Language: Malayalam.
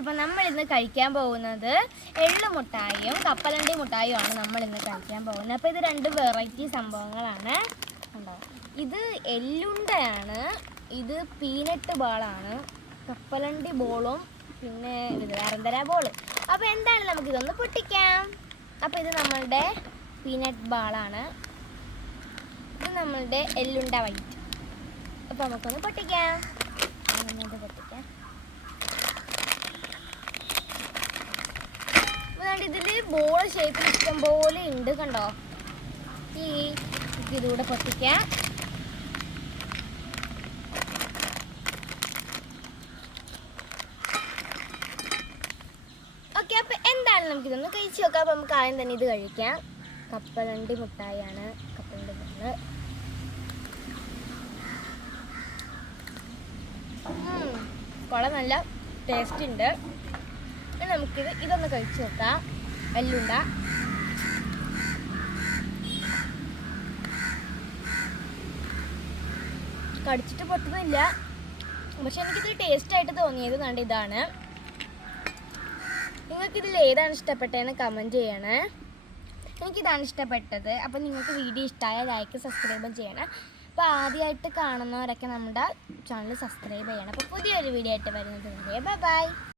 അപ്പോൾ നമ്മൾ ഇന്ന് കഴിക്കാൻ പോകുന്നത് എള്ളു മുട്ടായിയും കപ്പലണ്ടി മുട്ടായിയും ആണ് നമ്മൾ ഇന്ന് കഴിക്കാൻ പോകുന്നത്. അപ്പോൾ ഇത് രണ്ട് വെറൈറ്റി സംഭവങ്ങളാണ്. കണ്ടോ, ഇത് എള്ളുണ്ടയാണ്, ഇത് പീനട്ട് ബാളാണ്, കപ്പലണ്ടി ബോളും പിന്നെ ഇത് വേറെന്തര ബോള്. അപ്പോൾ എന്താണ്, നമുക്കിതൊന്ന് പൊട്ടിക്കാം. അപ്പോൾ ഇത് നമ്മളുടെ പീനട്ട് ബാളാണ്, ഇത് നമ്മളുടെ എള്ളുണ്ട വൈറ്റ്. അപ്പോൾ നമുക്കൊന്ന് പൊട്ടിക്കാം. ഇത് പൊട്ടിക്കാം. ഇതിൽ ബോൾ ഷേപ്പിൽ ഇഷ്ടം പോലെ ഉണ്ട്, കണ്ടോ. ഇതിലൂടെ പൊട്ടിക്കാം. ഓക്കെ, അപ്പൊ എന്താണ്, നമുക്കിതൊന്ന് കഴിച്ചു നോക്കാം. അപ്പൊ നമുക്ക് ആദ്യം തന്നെ ഇത് കഴിക്കാം. കപ്പലണ്ടി മുട്ടായിയാണ്, കപ്പലണ്ടി ബോള്. കൊള്ളാം, നല്ല ടേസ്റ്റ് ഉണ്ട്. ഇതൊന്ന് കഴിച്ചു നോക്കാം. എള്ളുണ്ട കടിച്ചിട്ട് പൊട്ടുന്നില്ല, പക്ഷെ എനിക്കിത് ടേസ്റ്റ് ആയിട്ട് തോന്നിയത് കണ്ട് ഇതാണ്. നിങ്ങൾക്കിതിൽ ഏതാണ് ഇഷ്ടപ്പെട്ടതെന്ന് കമൻറ്റ് ചെയ്യണേ. എനിക്കിതാണ് ഇഷ്ടപ്പെട്ടത്. അപ്പോൾ നിങ്ങൾക്ക് വീഡിയോ ഇഷ്ടമായ ലൈക്ക് സബ്സ്ക്രൈബ് ചെയ്യണം. അപ്പോൾ ആദ്യമായിട്ട് കാണുന്നവരൊക്കെ നമ്മുടെ ചാനൽ സബ്സ്ക്രൈബ് ചെയ്യണം. അപ്പോൾ പുതിയൊരു വീഡിയോ ആയിട്ട് വരുന്നത്. Bye bye.